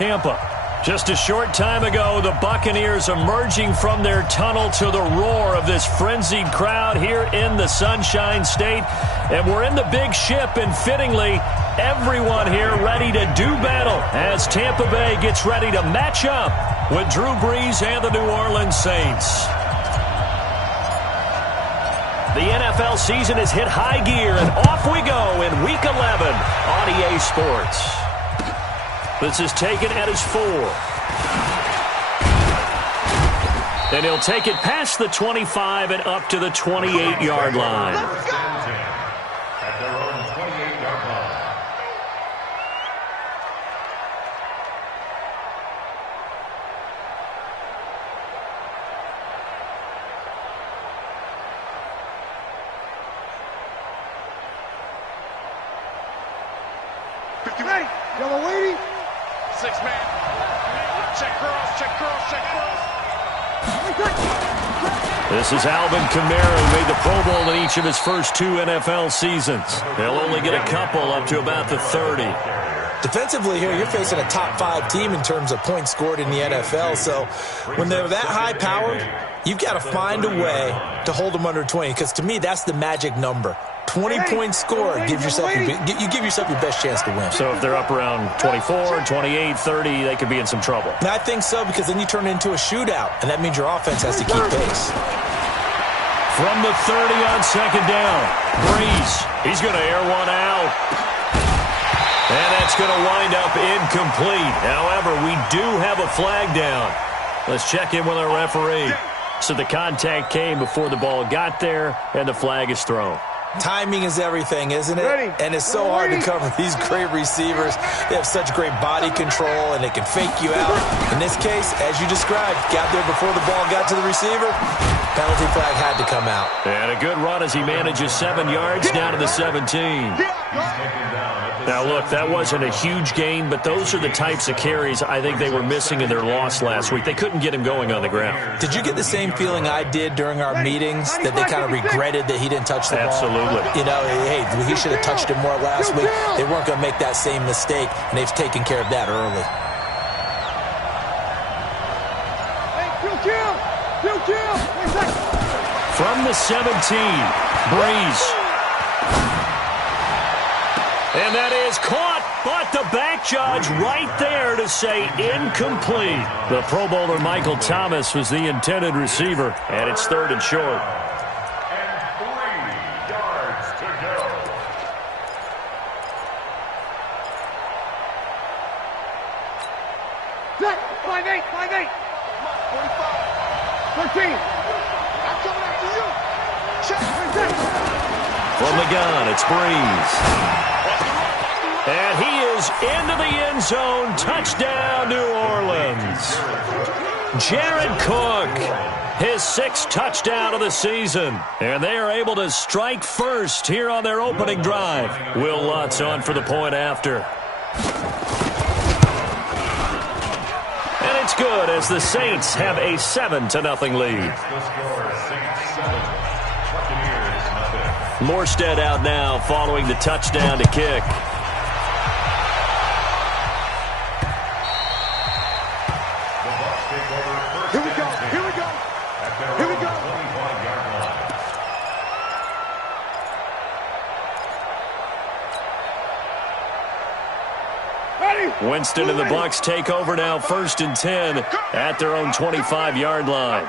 Tampa. Just a short time ago, the Buccaneers emerging from their tunnel to the roar of this frenzied crowd here in the Sunshine State. And we're in the big ship, and fittingly, everyone here ready to do battle as Tampa Bay gets ready to match up with Drew Brees and the New Orleans Saints. The NFL season has hit high gear, and off we go in Week 11 on EA Sports. This is taken at his 4. And he'll take it past the 25 and up to the 28-yard line. At their own 28-yard line. Ready? Yellow lady. 6-man. Check girls, check girls, check girls. This is Alvin Kamara, who made the Pro Bowl in each of his first 2 NFL seasons. He'll only get a couple up to about the 30. Defensively here, you're facing a top 5 team in terms of points scored in the NFL. So when they're that high-powered, you've got to find a way to hold them under 20. Because to me, that's the magic number. 20 points scored, you give yourself your best chance to win. So if they're up around 24, 28, 30, they could be in some trouble. And I think so, because then you turn it into a shootout, and that means your offense has to keep pace. From the 30 on second down, Brees, he's going to air one out. And that's going to wind up incomplete. However, we do have a flag down. Let's check in with our referee. So the contact came before the ball got there, and the flag is thrown. Timing is everything, isn't it? And it's so hard to cover these great receivers. They have such great body control, and they can fake you out. In this case, as you described, got there before the ball got to the receiver. Penalty flag had to come out. And a good run as he manages 7 yards down to the 17. Now, look, that wasn't a huge gain, but those are the types of carries I think they were missing in their loss last week. They couldn't get him going on the ground. Did you get the same feeling I did during our meetings, that they kind of regretted that he didn't touch the ball? Absolutely. You know, hey, he should have touched it more last week. They weren't going to make that same mistake, and they've taken care of that early. From the 17, Brees. And that is caught, but the back judge right there to say incomplete. The Pro Bowler Michael Thomas was the intended receiver, and it's 3rd and short. And 3 yards to go. Set. 5-8, 5-8. 13. I'm coming after you. Check. From the gun, it's Brees. And he is into the end zone. Touchdown, New Orleans. Jared Cook, his 6th touchdown of the season. And they are able to strike first here on their opening drive. Will Lutz on for the point after. And it's good as the Saints have a 7-0 lead. Morstead out now following the touchdown to kick. Here we go. Here we go. Here we go. Ready. Winston and the Bucs take over now, 1st and 10 at their own 25-yard line.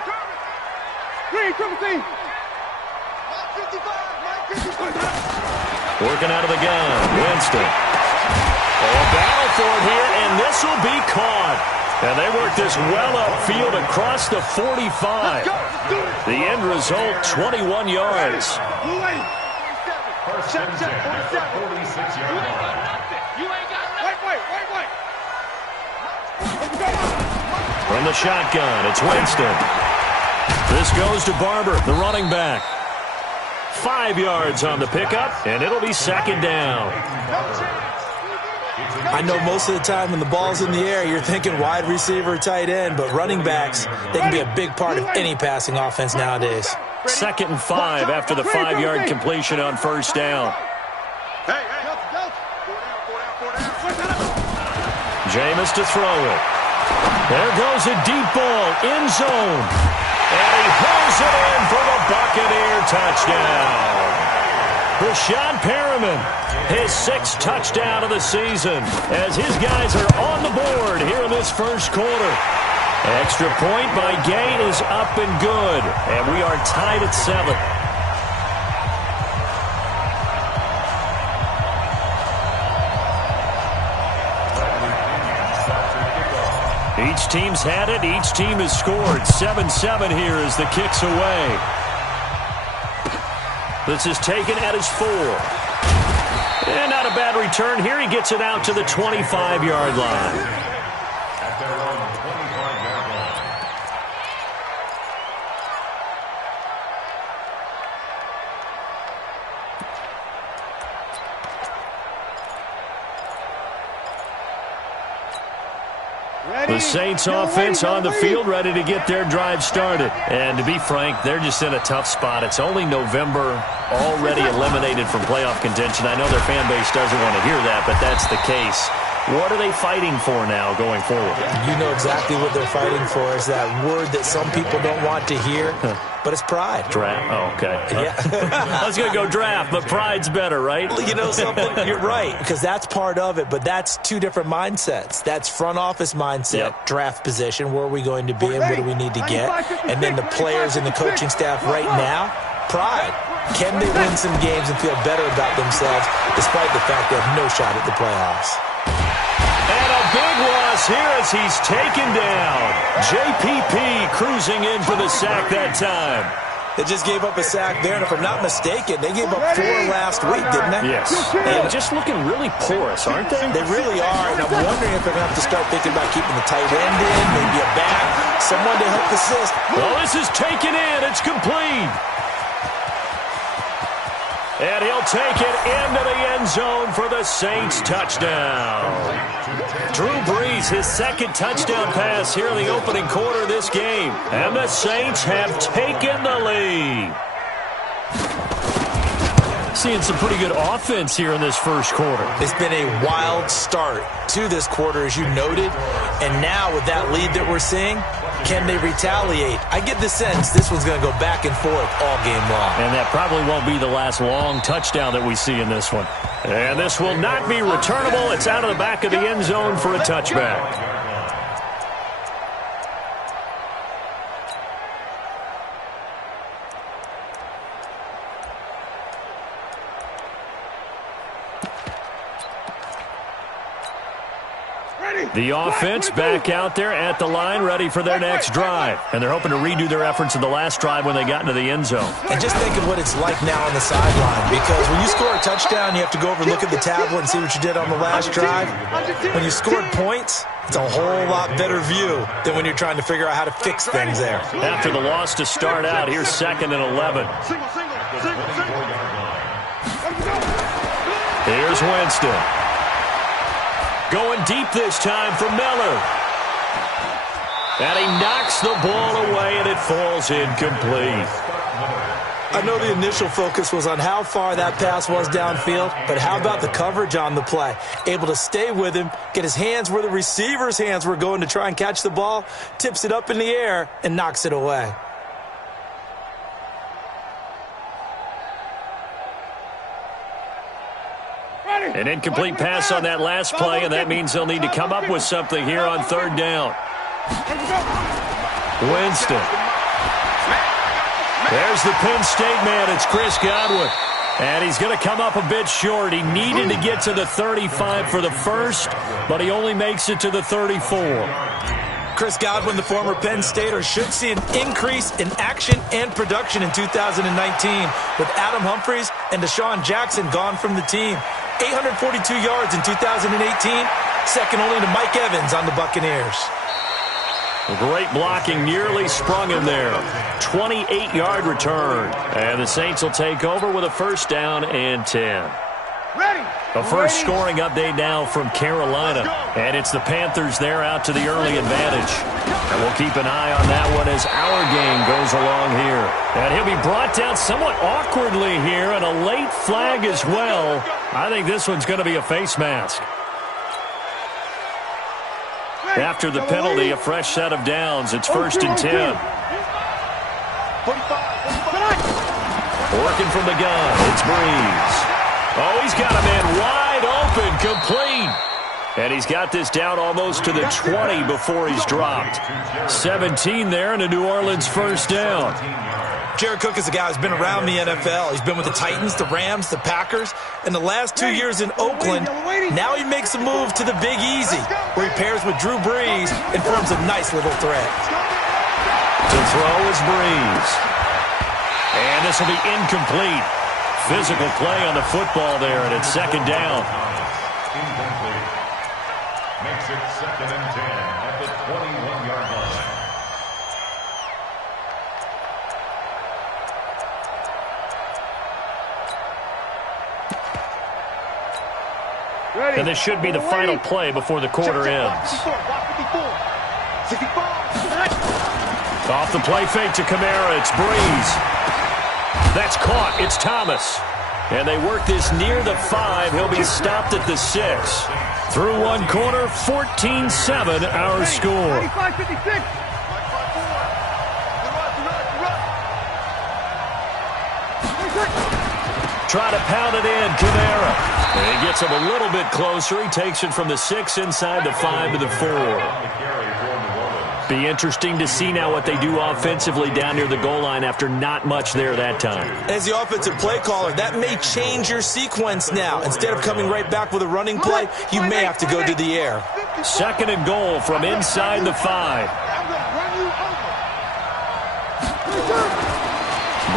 Working out of the gun, Winston. A battle for it here, and this will be caught. And they work this well upfield across the 45. The end result, 21 yards. First and 10 at the 46-yard line. From the shotgun, it's Winston. This goes to Barber, the running back. 5 yards on the pickup, and it'll be 2nd down. I know most of the time when the ball's in the air, you're thinking wide receiver, tight end, but running backs, they can be a big part of any passing offense nowadays. 2nd and 5 after the 5-yard completion on 1st down. Jameis to throw it. There goes a deep ball, end zone. And he pulls it in for the Buccaneer touchdown. Rashad Perriman, his 6th touchdown of the season, as his guys are on the board here in this first quarter. Extra point by Gay is up and good, and we are tied at 7. Each team's had it. Each team has scored. 7-7 here as the kick's away. This is taken at his 4. And not a bad return here. He gets it out to the 25-yard line. The Saints offense on the field, ready to get their drive started. And to be frank, they're just in a tough spot. It's only November, already eliminated from playoff contention. I know their fan base doesn't want to hear that, but that's the case. What are they fighting for now going forward? You know exactly what they're fighting for is that word that some people don't want to hear, but it's pride. Draft. Oh, okay. Yeah. I was going to go draft, but pride's better, right? You know something? You're right, because that's part of it, but that's two different mindsets. That's front office mindset, draft position, where are we going to be and what do we need to get? And then the players and the coaching staff right now, pride. Can they win some games and feel better about themselves despite the fact they have no shot at the playoffs? And a big loss here as he's taken down. JPP cruising in for the sack that time. They just gave up a sack there, and if I'm not mistaken, they gave up 4 last week, didn't they? Yes. And just looking really porous, aren't they? They really are, and I'm wondering if they're going to have to start thinking about keeping the tight end in, maybe a back, someone to help assist. Well, this is taken in. It's complete. And he'll take it into the end zone for the Saints touchdown. Drew Brees, his 2nd touchdown pass here in the opening quarter of this game. And the Saints have taken the lead. Seeing some pretty good offense here in this first quarter. It's been a wild start to this quarter, as you noted. And now with that lead that we're seeing, can they retaliate? I get the sense this one's going to go back and forth all game long. And that probably won't be the last long touchdown that we see in this one. And this will not be returnable. It's out of the back of the end zone for a touchback. The offense back out there at the line, ready for their next drive. And they're hoping to redo their efforts in the last drive when they got into the end zone. And just think of what it's like now on the sideline, because when you score a touchdown, you have to go over and look at the tablet and see what you did on the last drive. When you scored points, it's a whole lot better view than when you're trying to figure out how to fix things there. After the loss to start out, here's 2nd and 11. Here's Winston. Going deep this time for Miller. And he knocks the ball away, and it falls incomplete. I know the initial focus was on how far that pass was downfield, but how about the coverage on the play? Able to stay with him, get his hands where the receiver's hands were going to try and catch the ball, tips it up in the air, and knocks it away. An incomplete pass on that last play, and that means they'll need to come up with something here on 3rd down. Winston. There's the Penn State man. It's Chris Godwin. And he's going to come up a bit short. He needed to get to the 35 for the first, but he only makes it to the 34. Chris Godwin, the former Penn Stater, should see an increase in action and production in 2019 with Adam Humphries and Deshaun Jackson gone from the team. 842 yards in 2018, second only to Mike Evans on the Buccaneers. Great blocking, nearly sprung him there. 28-yard return. And the Saints will take over with a 1st down and 10. A first scoring update now from Carolina. And it's the Panthers there out to the early advantage. And we'll keep an eye on that one as our game goes along here. And he'll be brought down somewhat awkwardly here, and a late flag as well. I think this one's going to be a face mask. After the penalty, a fresh set of downs. It's 1st and 10. 45. Working from the gun, it's Breeze. Oh, he's got a man wide open, complete. And he's got this down almost to the 20 before he's dropped. 17 there and a New Orleans first down. Jared Cook is a guy who's been around the NFL. He's been with the Titans, the Rams, the Packers, and the last 2 years in Oakland. Now he makes a move to the Big Easy, where he pairs with Drew Brees and forms a nice little threat. To throw is Breeze. And this will be incomplete. Physical play on the football there, and it's 2nd down. Incomplete. Makes it 2nd and 10 at the 21-yard line. And this should be the final play before the quarter ends. 65. Off the play fake to Kamara, it's Breeze. That's caught, it's Thomas. And they work this near the 5. He'll be stopped at the 6. Through one quarter, 14-7 our score. 55-56. Try to pound it in, Kamara. And he gets him a little bit closer. He takes it from the 6 inside the 5 to the 4. Be interesting to see now what they do offensively down near the goal line after not much there that time. As the offensive play caller, that may change your sequence now. Instead of coming right back with a running play, you may have to go to the air. 2nd and goal from inside the 5.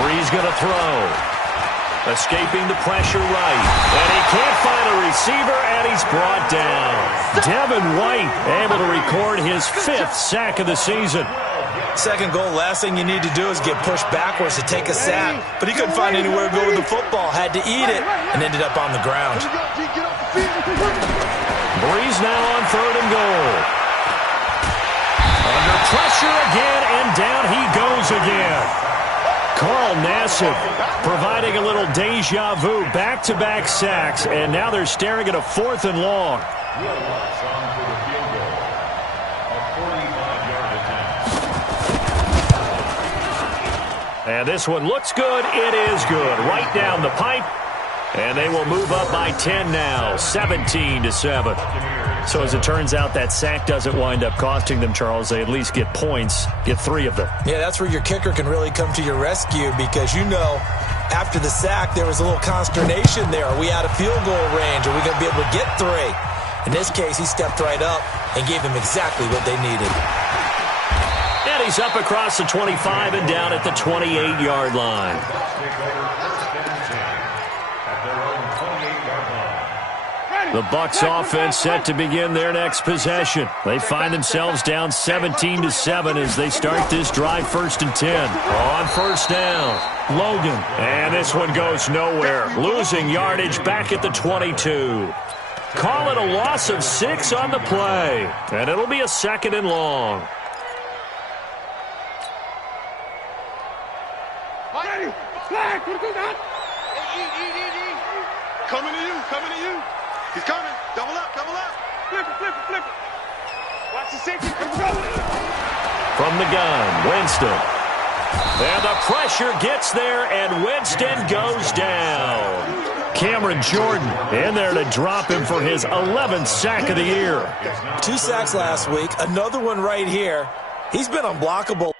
Breeze going to throw. Escaping the pressure right. And he can't find a receiver, and he's brought down. Devin White able to record his 5th sack of the season. 2nd goal, last thing you need to do is get pushed backwards to take a sack. But he couldn't find anywhere to go with the football, had to eat it, and ended up on the ground. Breeze now on 3rd and goal. Under pressure again, and down he goes again. Carl Nassib providing a little deja vu, back-to-back sacks, and now they're staring at a 4th and long. Willox on for the field goal. A 45-yard attempt. And this one looks good. It is good. Right down the pipe. And they will move up by 10 now, 17-7. So as it turns out, that sack doesn't wind up costing them, Charles. They at least get points, get 3 of them. Yeah, that's where your kicker can really come to your rescue because, you know, after the sack, there was a little consternation there. Are we out of field goal range? Are we going to be able to get 3? In this case, he stepped right up and gave them exactly what they needed. And he's up across the 25 and down at the 28-yard line. The Bucs offense set to begin their next possession. They find themselves down 17-7 as they start this drive 1st and 10. On 1st down, Logan. And this one goes nowhere. Losing yardage back at the 22. Call it a loss of 6 on the play. And it'll be a 2nd and long. Coming to you, coming to you. He's coming. Double up, double up. Flip it, flip it, flip it. Watch the safety. From the gun, Winston. And the pressure gets there, and Winston goes down. Cameron Jordan in there to drop him for his 11th sack of the year. 2 sacks last week, another one right here. He's been unblockable.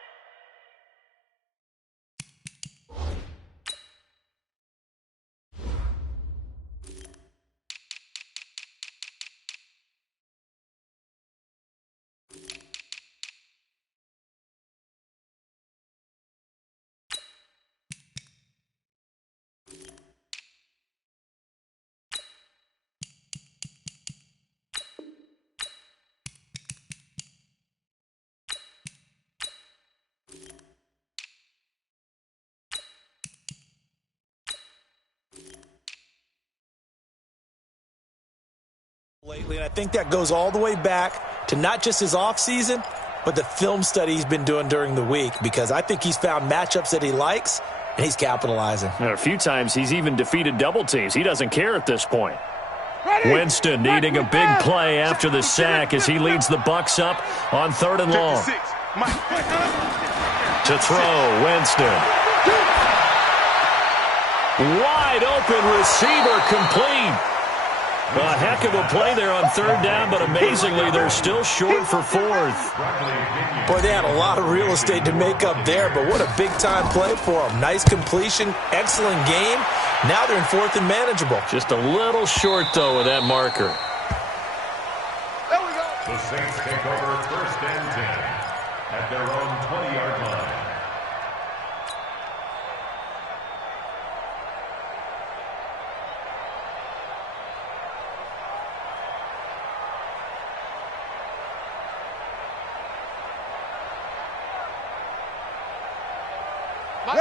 Lately, and I think that goes all the way back to not just his offseason, but the film study he's been doing during the week, because I think he's found matchups that he likes, and he's capitalizing. And a few times he's even defeated double teams. He doesn't care at this point. Winston needing a big play after the sack as he leads the Bucs up on 3rd and long. To throw, Winston. Wide open receiver, complete. A heck of a play there on 3rd down, but amazingly, they're still short for 4th. Boy, they had a lot of real estate to make up there, but what a big-time play for them. Nice completion, excellent game. Now they're in 4th and manageable. Just a little short, though, with that marker. There we go. The Saints take over 1st and 10 at their own 20-yard line.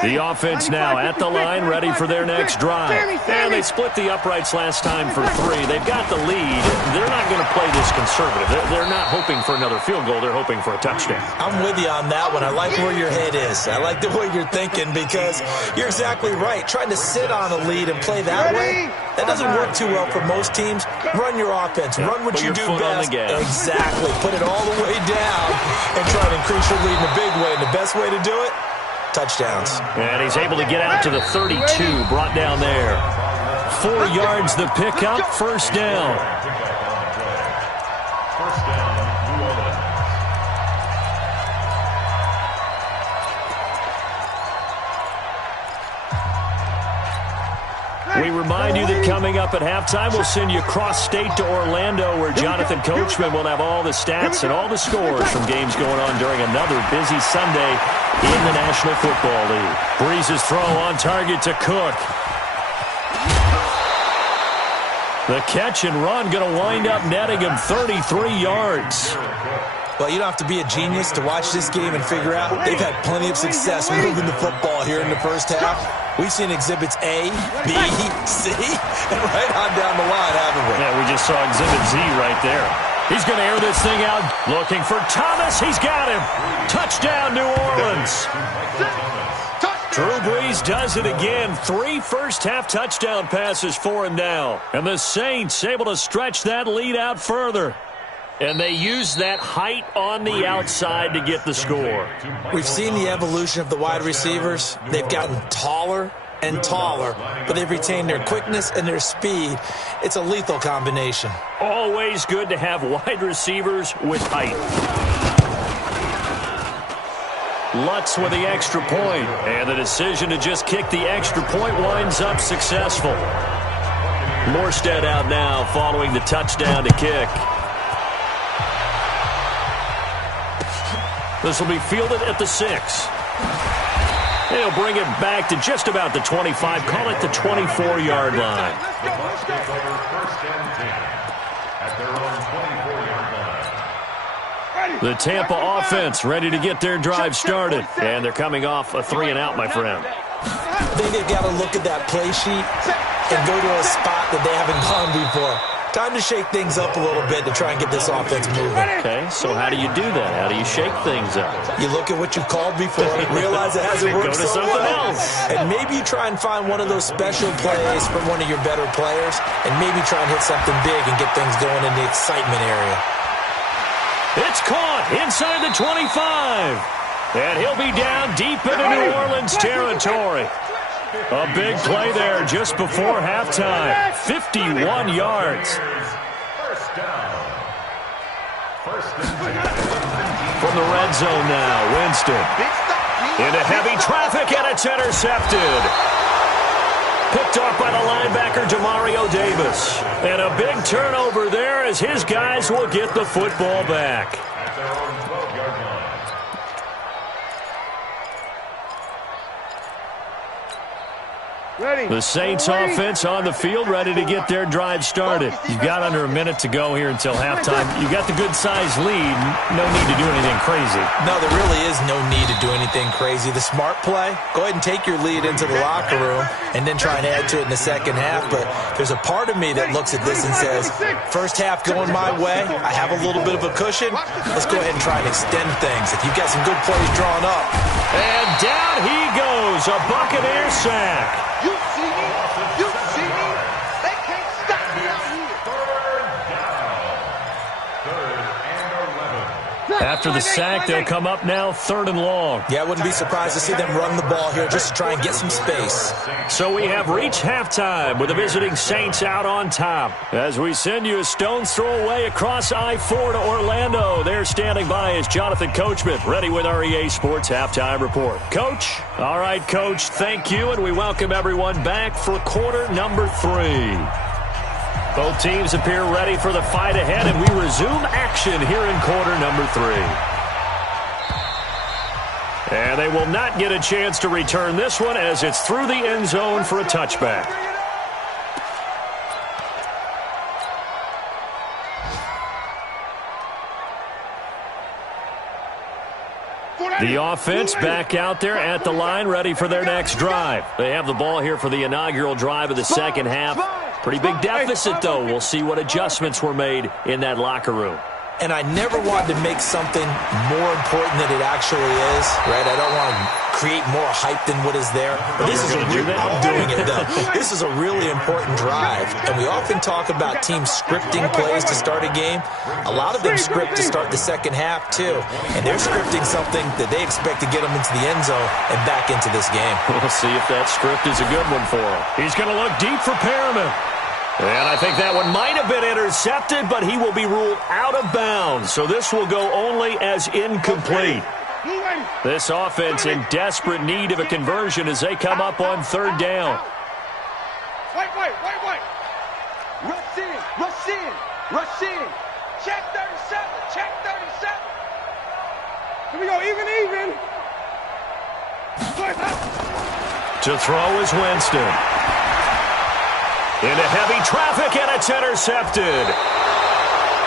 The offense now at the line, ready for their next drive. And they split the uprights last time for 3. They've got the lead. They're not going to play this conservative. They're not hoping for another field goal. They're hoping for a touchdown. I'm with you on that one. I like where your head is. I like the way you're thinking because you're exactly right. Trying to sit on a lead and play that way, that doesn't work too well for most teams. Run your offense. Run what you do best. Exactly. Put it all the way down and try to increase your lead in a big way. And the best way to do it, touchdowns. And he's able to get out to the 32, brought down there. 4 yards the pickup, 1st down. We remind you that coming up at halftime, we'll send you cross-state to Orlando, where Jonathan Coachman will have all the stats and all the scores from games going on during another busy Sunday in the National Football League. Breeze's throw on target to Cook. The catch and run going to wind up netting him 33 yards. Well, you don't have to be a genius to watch this game and figure out they've had plenty of success moving the football here in the first half. We've seen exhibits A, B, C, and right on down the line, haven't we? Yeah, we just saw exhibit Z right there. He's going to air this thing out. Looking for Thomas. He's got him. Touchdown, New Orleans. Drew Brees does it again. 3 first-half touchdown passes for him now. And the Saints able to stretch that lead out further. And they use that height on the outside to get the score. We've seen the evolution of the wide receivers. They've gotten taller and taller, but they've retained their quickness and their speed. It's a lethal combination. Always good to have wide receivers with height. Lutz with the extra point, and the decision to just kick the extra point winds up successful. Morstead out now following the touchdown to kick. This will be fielded at the 6. They'll bring it back to just about the 25. Call it the 24-yard line. The Tampa offense ready to get their drive started. And they're coming off a 3-and-out, my friend. I think they've got to look at that play sheet and go to a spot that they haven't gone before. Time to shake things up a little bit to try and get this offense moving. Okay, so how do you do that? How do you shake things up? You look at what you called before, realize it hasn't worked so well, and maybe you try and find one of those special plays from one of your better players, and maybe try and hit something big and get things going in the excitement area. It's caught inside the 25, and he'll be down deep into New Orleans territory. A big play there just before halftime. 51 yards. First down. From the red zone now, Winston. Into heavy traffic, and it's intercepted. Picked off by the linebacker, Demario Davis. And a big turnover there as his guys will get the football back. At their own 12-yard line. The Saints offense on the field, ready to get their drive started. You've got under a minute to go here until halftime. You got the good-sized lead. No need to do anything crazy. No, there really is no need to do anything crazy. The smart play, go ahead and take your lead into the locker room and then try and add to it in the second half. But there's a part of me that looks at this and says, first half going my way, I have a little bit of a cushion. Let's go ahead and try and extend things. If you've got some good plays drawn up. And down he goes, a Buccaneer sack. You see me? You see me? They can't stop me out here. After the sack, they'll come up now 3rd and long. Yeah, I wouldn't be surprised to see them run the ball here just to try and get some space. So we have reached halftime with the visiting Saints out on top. As we send you a stone's throw away across I-4 to Orlando. There standing by is Jonathan Coachman, ready with our EA Sports Halftime Report. Coach? All right, Coach, thank you, and we welcome everyone back for quarter number 3. Both teams appear ready for the fight ahead, and we resume action here in quarter number 3. And they will not get a chance to return this one as it's through the end zone for a touchback. The offense back out there at the line, ready for their next drive. They have the ball here for the inaugural drive of the second half. Pretty big deficit, though. We'll see what adjustments were made in that locker room. And I never wanted to make something more important than it actually is, right? I don't want to create more hype than what is there. But this is I'm doing it, though. This is a really important drive. And we often talk about teams scripting plays to start a game. A lot of them script to start the second half, too. And they're scripting something that they expect to get them into the end zone and back into this game. We'll see if that script is a good one for him. He's going to look deep for Perriman. And I think that one might have been intercepted, but he will be ruled out of bounds. So this will go only as incomplete. This offense in desperate need of a conversion as they come up on 3rd down. Wait. Rush in. Check 37. Here we go, even. To throw is Winston. Into heavy traffic, and it's intercepted.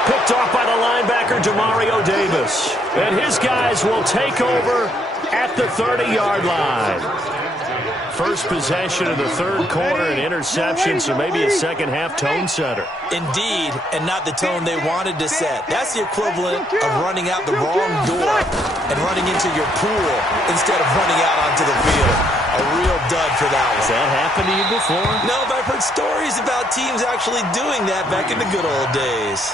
Picked off by the linebacker, Demario Davis. And his guys will take over at the 30-yard line. First possession of the 3rd quarter, an interception, so maybe a second-half tone setter. Indeed, and not the tone they wanted to set. That's the equivalent of running out the wrong door and running into your pool instead of running out onto the field. A real dud for that one. Has that happened to you before? No, but I've heard stories about teams actually doing that back in the good old days.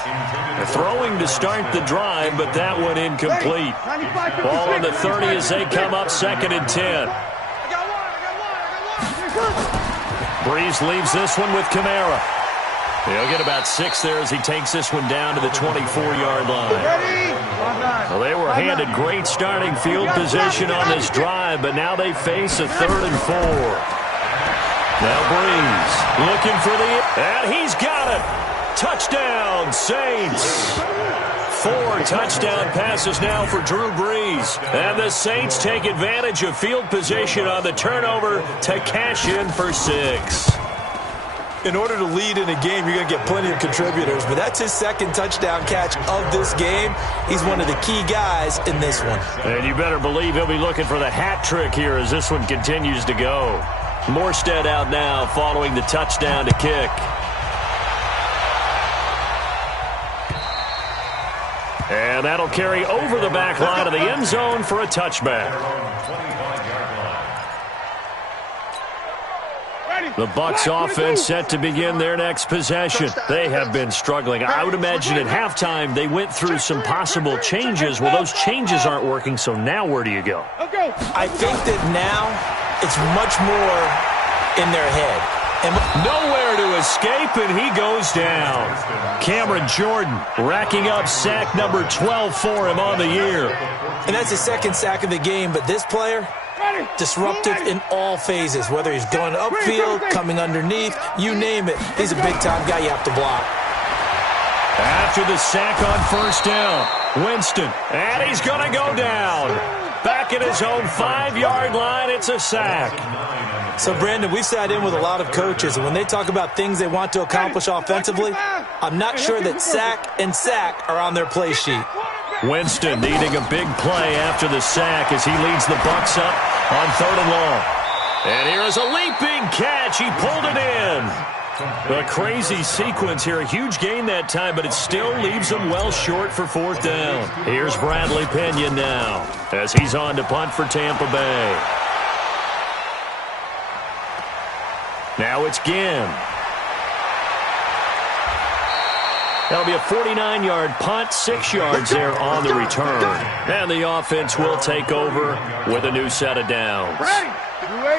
Throwing to start the drive, but that one incomplete. Ball on the 30 as they come up 2nd and 10. Breeze leaves this one with Kamara. He'll get about 6 there as he takes this one down to the 24-yard line. Well, they were handed great starting field position on this drive, but now they face a 3rd and 4. Now Breeze looking for and he's got it. Touchdown, Saints. 4 touchdown passes now for Drew Brees. And the Saints take advantage of field position on the turnover to cash in for 6. In order to lead in a game, you're going to get plenty of contributors, but that's his 2nd touchdown catch of this game. He's one of the key guys in this one. And you better believe he'll be looking for the hat trick here as this one continues to go. Morstead out now following the touchdown to kick. And that'll carry over the back line of the end zone for a touchback. The Bucs offense set to begin their next possession. They have been struggling. I would imagine at halftime they went through some possible changes. Well, those changes aren't working, so now where do you go? I think that now it's much more in their head. And nowhere to escape, and he goes down. Cameron Jordan racking up sack number 12 for him on the year. And that's his 2nd sack of the game, but this player, disruptive in all phases, whether he's going upfield, coming underneath, you name it. He's a big-time guy you have to block. After the sack on 1st down, Winston, and he's going to go down. Back at his own 5-yard line, it's a sack. So, Brandon, we've sat in with a lot of coaches, and when they talk about things they want to accomplish offensively, I'm not sure that sack and sack are on their play sheet. Winston needing a big play after the sack as he leads the Bucs up on 3rd and long. And here is a leaping catch. He pulled it in. A crazy sequence here. A huge gain that time, but it still leaves him well short for 4th down. Here's Bradley Pena now as he's on to punt for Tampa Bay. Now it's Ginn. That'll be a 49-yard punt, 6 yards there on the return. And the offense will take over with a new set of downs.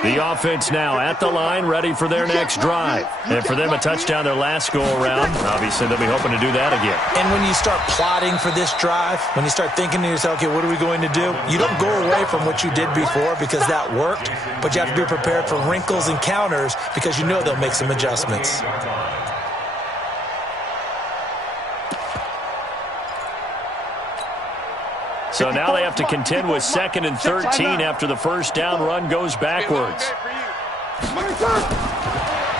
The offense now at the line, ready for their next drive. And for them, a touchdown their last go-around. Obviously, they'll be hoping to do that again. And when you start plotting for this drive, when you start thinking to yourself, okay, what are we going to do? You don't go away from what you did before because that worked, but you have to be prepared for wrinkles and counters because you know they'll make some adjustments. So now they have to contend with 2nd and 13 after the first down run goes backwards.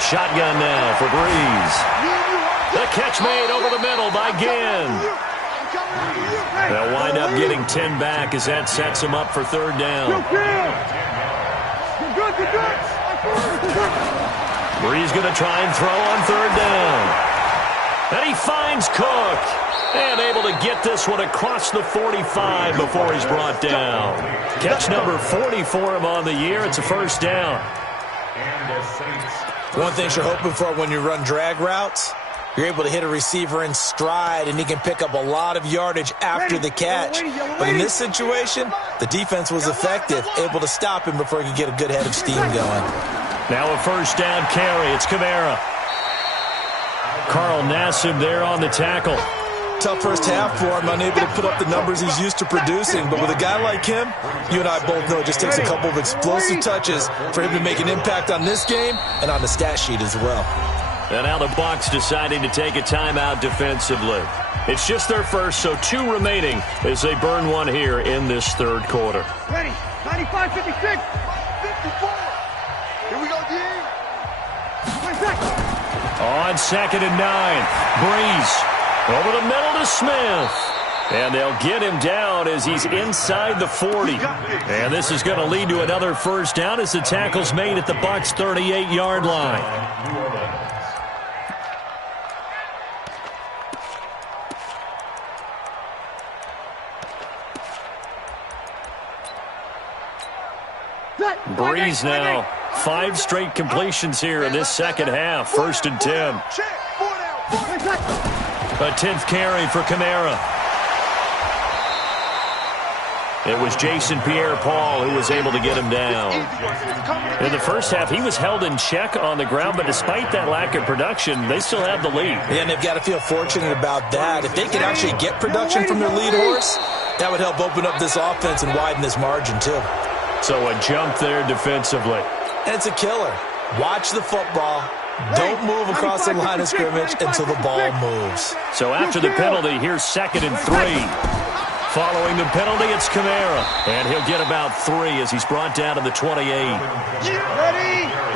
Shotgun now for Breeze. The catch made over the middle by Ginn. They'll wind up getting 10 back as that sets them up for 3rd down. Breeze going to try and throw on 3rd down. And he finds Cook. And able to get this one across the 45 before he's brought down. Catch number 40 for him on the year. It's a 1st down. One thing you're hoping for when you run drag routes, you're able to hit a receiver in stride, and he can pick up a lot of yardage after the catch. But in this situation, the defense was effective, able to stop him before he could get a good head of steam going. Now a 1st down carry. It's Kamara. Carl Nassib there on the tackle. Tough first half for him, unable to put up the numbers he's used to producing. But with a guy like him, you and I both know it just takes a couple of explosive touches for him to make an impact on this game and on the stat sheet as well. And now the Bucs deciding to take a timeout defensively. It's just their first, so 2 remaining as they burn one here in this 3rd quarter. Ready. 95, 56, 54. Here we go, D. On 2nd and 9, Breeze. Over the middle to Smith. And they'll get him down as he's inside the 40. And this is going to lead to another 1st down as the tackle's made at the Bucs' 38-yard line. Breeze now. 5 straight completions here in this 2nd half. 1st and 10. A 10th carry for Kamara. It was Jason Pierre-Paul who was able to get him down. In the first half, he was held in check on the ground, but despite that lack of production, they still have the lead. Yeah, and they've got to feel fortunate about that. If they can actually get production from their lead horse, that would help open up this offense and widen this margin too. So a jump there defensively. And it's a killer. Watch the football. Don't move across the line of scrimmage until the ball moves. So after the penalty, here's 2nd and 3. Following the penalty, it's Kamara. And he'll get about 3 as he's brought down to the 28.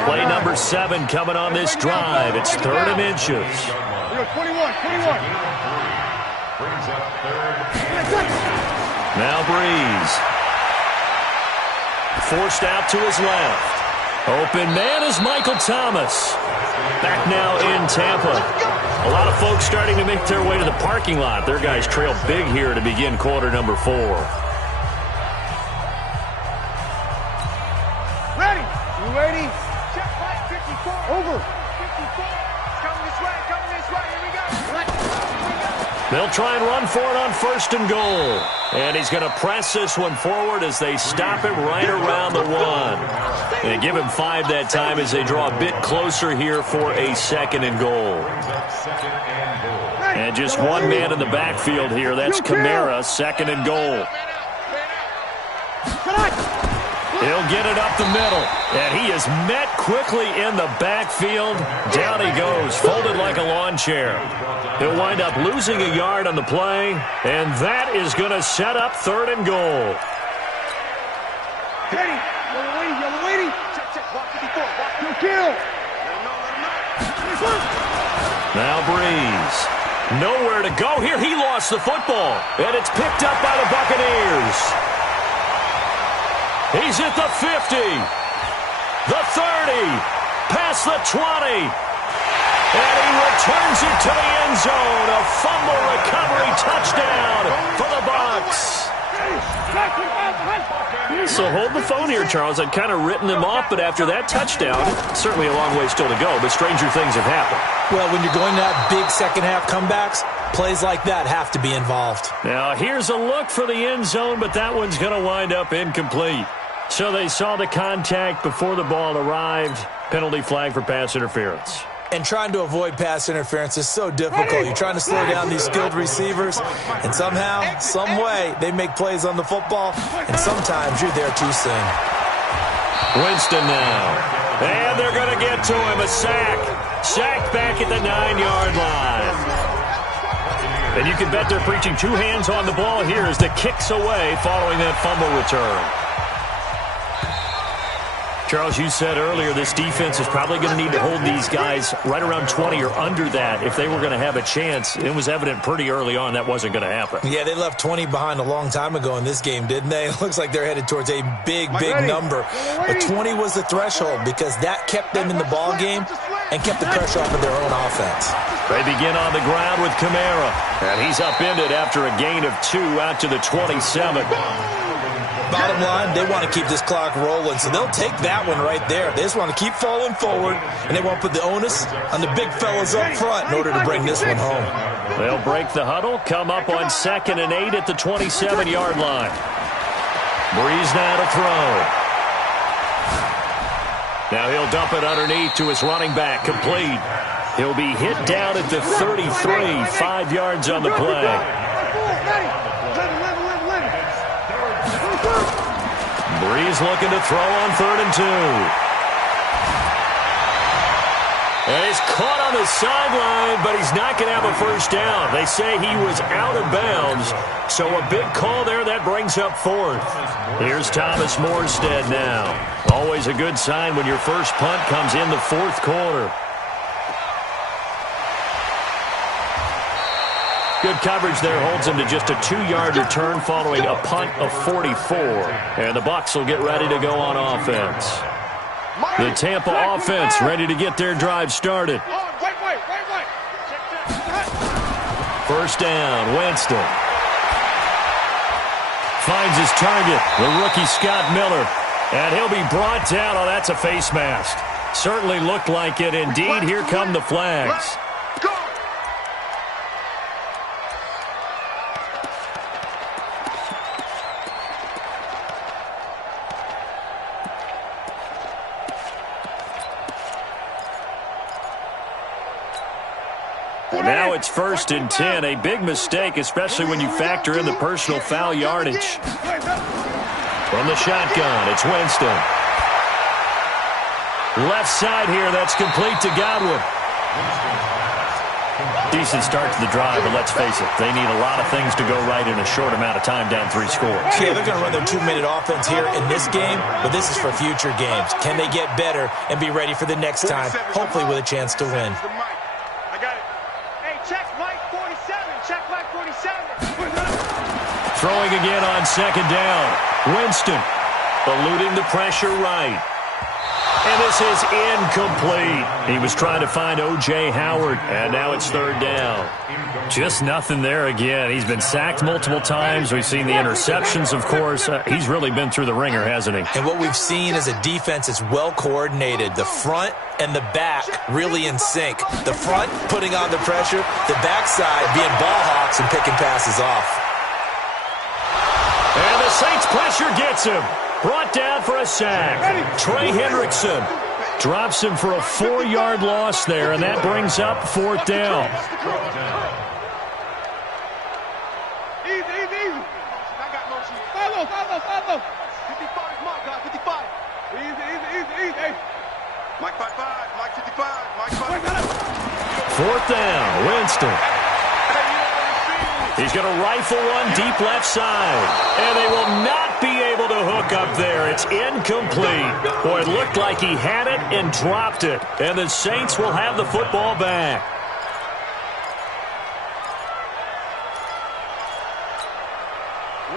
Play number 7 coming on this drive. It's 3rd and inches. 21. Now Breeze. Forced out to his left. Open man is Michael Thomas. Back now in Tampa. A lot of folks starting to make their way to the parking lot. Their guys trail big here to begin quarter number 4. Ready. You ready? Check right, 54. Over. 54. Coming this way. Here we go. They'll try and run for it on 1st and goal. And he's going to press this one forward as they stop him right around the 1. And give him 5 that time as they draw a bit closer here for a 2nd and goal. And just one man in the backfield here. That's Kamara, 2nd and goal. He'll get it up the middle. And he is met quickly in the backfield. Down he goes, folded like a lawn chair. He'll wind up losing a yard on the play. And that is going to set up 3rd and goal. Yellow lady. Check. Block 54. No kill. Now Breeze. Nowhere to go here. He lost the football. And it's picked up by the Buccaneers. He's at the 50. The 30. Past the 20. And he returns it to the end zone. A fumble recovery touchdown for the Bucs. So hold the phone here, Charles. I'd kind of written them off, but after that touchdown, certainly a long way still to go, but stranger things have happened. Well, when you're going to have big second-half comebacks, plays like that have to be involved. Now, here's a look for the end zone, but that one's going to wind up incomplete. So they saw the contact before the ball arrived. Penalty flag for pass interference. And trying to avoid pass interference is so difficult. You're trying to slow down these skilled receivers, and somehow, some way, they make plays on the football, and sometimes you're there too soon. Winston now. And they're going to get to him. A sack. Sacked back at the 9-yard line. And you can bet they're preaching two hands on the ball here as the kick's away following that fumble return. Charles, you said earlier this defense is probably going to need to hold these guys right around 20 or under that if they were going to have a chance. It was evident pretty early on that wasn't going to happen. Yeah, they left 20 behind a long time ago in this game, didn't they? It looks like they're headed towards a big number. But 20 was the threshold because that kept them in the ball game and kept the pressure off of their own offense. They begin on the ground with Kamara. And he's upended after a gain of 2 out to the 27. Bottom line, they want to keep this clock rolling, so they'll take that one right there. They just want to keep falling forward, and they want to put the onus on the big fellas up front in order to bring this one home. They'll break the huddle, come up on 2nd and 8 at the 27-yard line. Breeze now to throw. Now he'll dump it underneath to his running back, complete. He'll be hit down at the 33, 5 yards on the play. Breeze looking to throw on 3rd and 2. And he's caught on the sideline, but he's not going to have a first down. They say he was out of bounds, so a big call there that brings up 4th. Here's Thomas Morstead now. Always a good sign when your first punt comes in the 4th quarter. Good coverage there holds him to just a 2-yard return following a punt of 44. And the Bucs will get ready to go on offense. The Tampa offense ready to get their drive started. First down, Winston. Finds his target, the rookie Scott Miller. And he'll be brought down. Oh, that's a face mask. Certainly looked like it. Indeed, here come the flags. Now it's 1st and 10. A big mistake, especially when you factor in the personal foul yardage. From the shotgun, it's Winston. Left side here, that's complete to Godwin. Decent start to the drive, but let's face it, they need a lot of things to go right in a short amount of time, down 3 scores. Yeah, they're going to run their 2-minute offense here in this game, but this is for future games. Can they get better and be ready for the next time, hopefully with a chance to win? Throwing again on 2nd down. Winston eluding the pressure right. And this is incomplete. He was trying to find O.J. Howard, and now it's 3rd down. Just nothing there again. He's been sacked multiple times. We've seen the interceptions, of course. He's really been through the ringer, hasn't he? And what we've seen is a defense that's well coordinated. The front and the back really in sync. The front putting on the pressure, the backside being ball hawks and picking passes off. And the Saints pressure gets him. Brought down for a sack. Trey Hendrickson drops him for a 4-yard loss there, and that brings up 4th down. Easy. I got motion. Follow. 55, Mike, 55. Easy. Mike 55, Mike 55, Mike 55. 4th down, Winston. He's going to rifle one deep left side. And they will not be able to hook up there. It's incomplete. Boy, it looked like he had it and dropped it. And the Saints will have the football back.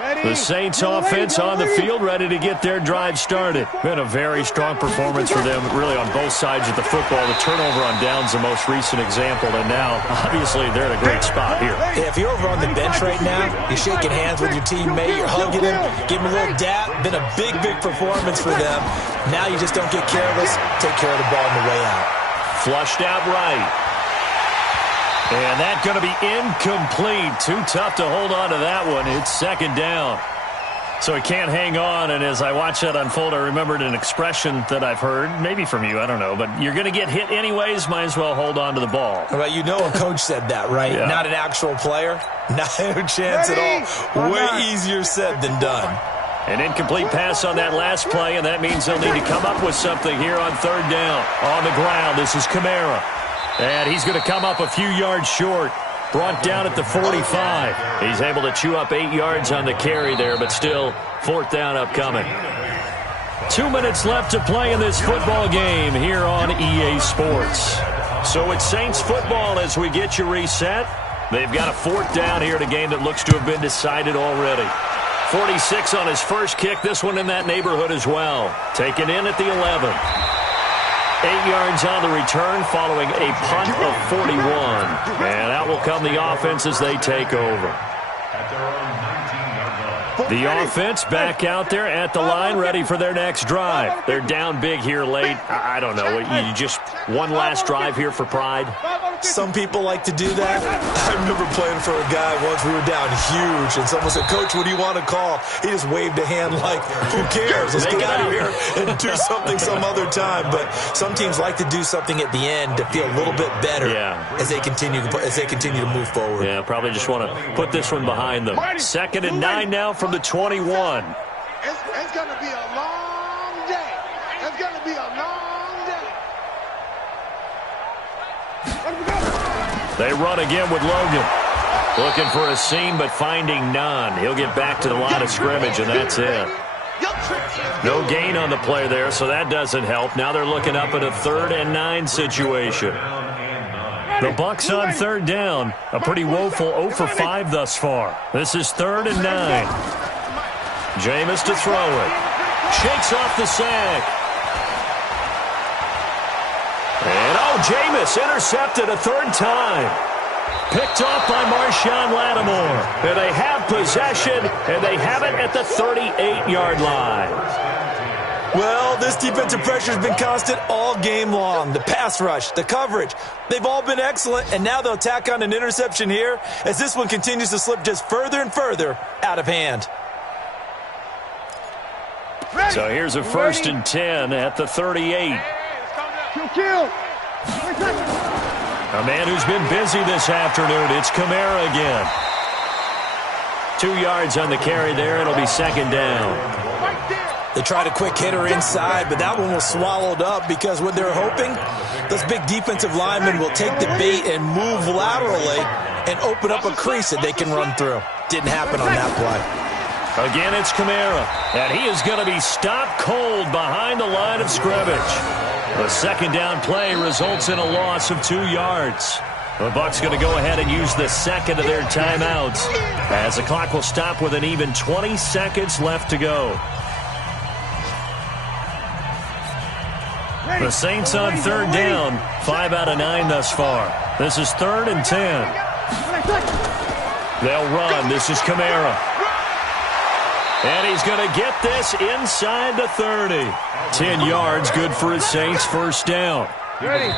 Ready? The Saints offense on the field, ready to get their drive started. Been a very strong performance for them, really on both sides of the football. The turnover on downs the most recent example, and now, obviously, they're in a great spot here. Yeah, if you're over on the bench right now, you're shaking hands with your teammate, you're hugging him, give him a little dap. Been a big, big performance for them. Now you just don't get careless. Take care of the ball on the way out. Flushed out right. And that's going to be incomplete. Too tough to hold on to that one. It's second down. So he can't hang on, and as I watch that unfold, I remembered an expression that I've heard, maybe from you, I don't know, but you're going to get hit anyways, might as well hold on to the ball. Well, you know a coach said that, right? Yeah. Not an actual player. Not a chance at all. Way easier said than done. An incomplete pass on that last play, and that means they'll need to come up with something here on third down. On the ground, this is Kamara. And he's going to come up a few yards short. Brought down at the 45. He's able to chew up 8 yards on the carry there, but still fourth down upcoming. 2 minutes left to play in this football game here on EA Sports. So it's Saints football as we get you reset. They've got a fourth down here in a game that looks to have been decided already. 46 on his first kick. This one in that neighborhood as well. Taken in at the 11. 8 yards on the return following a punt of 41. And out will come the offense as they take over. The offense back out there at the line, ready for their next drive. They're down big here late. I don't know. You just one last drive here for pride? Some people like to do that. I remember playing for a guy once. We were down huge, and someone said, "Coach, what do you want to call?" He just waved a hand like, who cares? Let's get out of here and do something some other time. But some teams like to do something at the end to feel a little bit better as they continue to move forward. Yeah, probably just want to put this one behind them. 2nd and 9 now from the 21. It's going to be a long day. It's going to be a long day. They run again with Logan. Looking for a seam, but finding none. He'll get back to the line of scrimmage, and that's it. No gain on the play there, so that doesn't help. Now they're looking up at a 3rd and 9 situation. The Bucks on third down. A pretty woeful 0 for 5 thus far. This is 3rd and 9. Jameis to throw it. Shakes off the sack. And Jameis intercepted a 3rd time. Picked off by Marshawn Lattimore. And they have possession, and they have it at the 38-yard line. Well, this defensive pressure has been constant all game long. The pass rush, the coverage, they've all been excellent, and now they'll tack on an interception here as this one continues to slip just further and further out of hand. So here's a 1st and 10 at the 38. A man who's been busy this afternoon, it's Kamara again. 2 yards on the carry there, it'll be 2nd down. They tried a quick hitter inside, but that one was swallowed up because what they're hoping, those big defensive linemen will take the bait and move laterally and open up a crease that they can run through. Didn't happen on that play. Again, it's Kamara, and he is going to be stopped cold behind the line of scrimmage. The 2nd down play results in a loss of 2 yards. The Bucs going to go ahead and use the 2nd of their timeouts as the clock will stop with an even 20 seconds left to go. The Saints on third down, 5 out of 9 thus far. This is 3rd and 10. They'll run. This is Kamara. And he's going to get this inside the 30. 10 yards, good for his Saints first down. Ready.